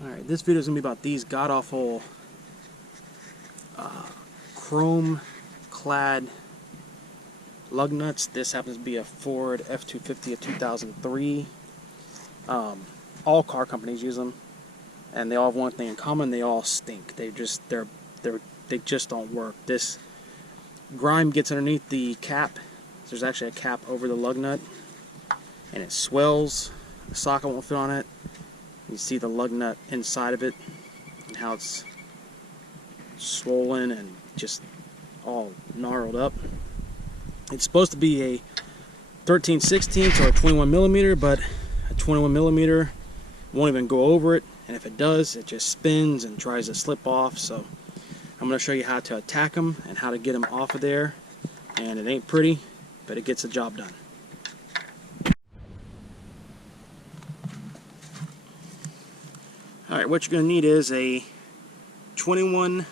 Alright, this video is going to be about these god-awful chrome clad lug nuts. This happens to be a Ford F-250 of 2003. All car companies use them, and they all have one thing in common: they all stink. They just don't work. This grime gets underneath the cap. There's actually a cap over the lug nut, and it swells. The socket won't fit on it. You see the lug nut inside of it and how it's swollen and just all gnarled up. It's supposed to be a 13/16 or a 21 millimeter, but a 21 millimeter won't even go over it, and if it does, it just spins and tries to slip off. So I'm going to show you how to attack them and how to get them off of there. And it ain't pretty, but it gets the job done. Alright, what you're going to need is a 21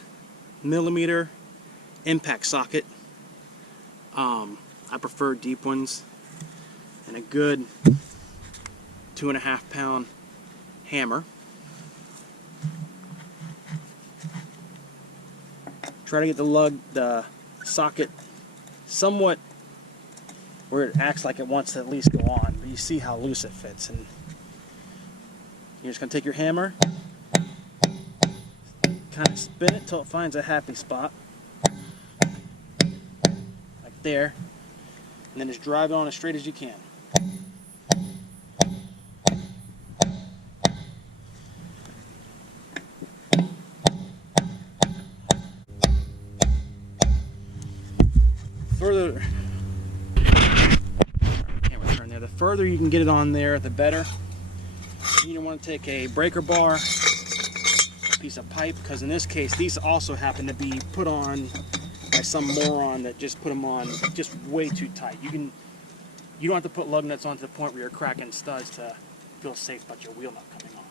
millimeter impact socket. I prefer deep ones, and a good 2.5 pound hammer. Try to get the socket somewhat where it acts like it wants to at least go on, but you see how loose it fits. And you're just going to take your hammer, kind of spin it till it finds a happy spot, like there, and then just drive it on as straight as you can. The further you can get it on there, the better. You don't want to take a breaker bar, a piece of pipe, because in this case these also happen to be put on by some moron that just put them on just way too tight. You don't have to put lug nuts on to the point where you're cracking studs to feel safe about your wheel nut coming off.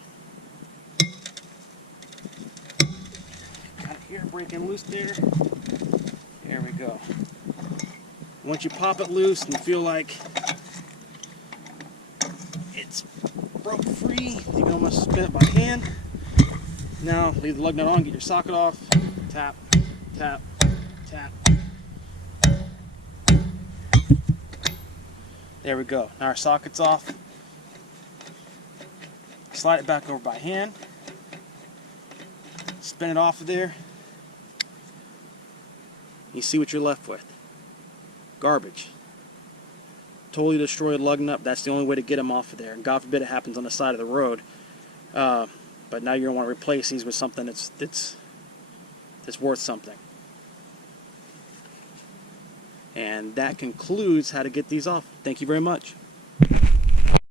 Got it here, breaking loose there. There we go. Once you pop it loose and you feel like it's broke free, you can almost spin it by hand. Now leave the lug nut on, get your socket off, tap, tap, tap. There we go. Now our socket's off. Slide it back over by hand. Spin it off of there. You see what you're left with. Garbage. Totally destroyed lug nut. That's the only way to get them off of there. And God forbid it happens on the side of the road. But now you're going to want to replace these with something that's worth something. And that concludes how to get these off. Thank you very much.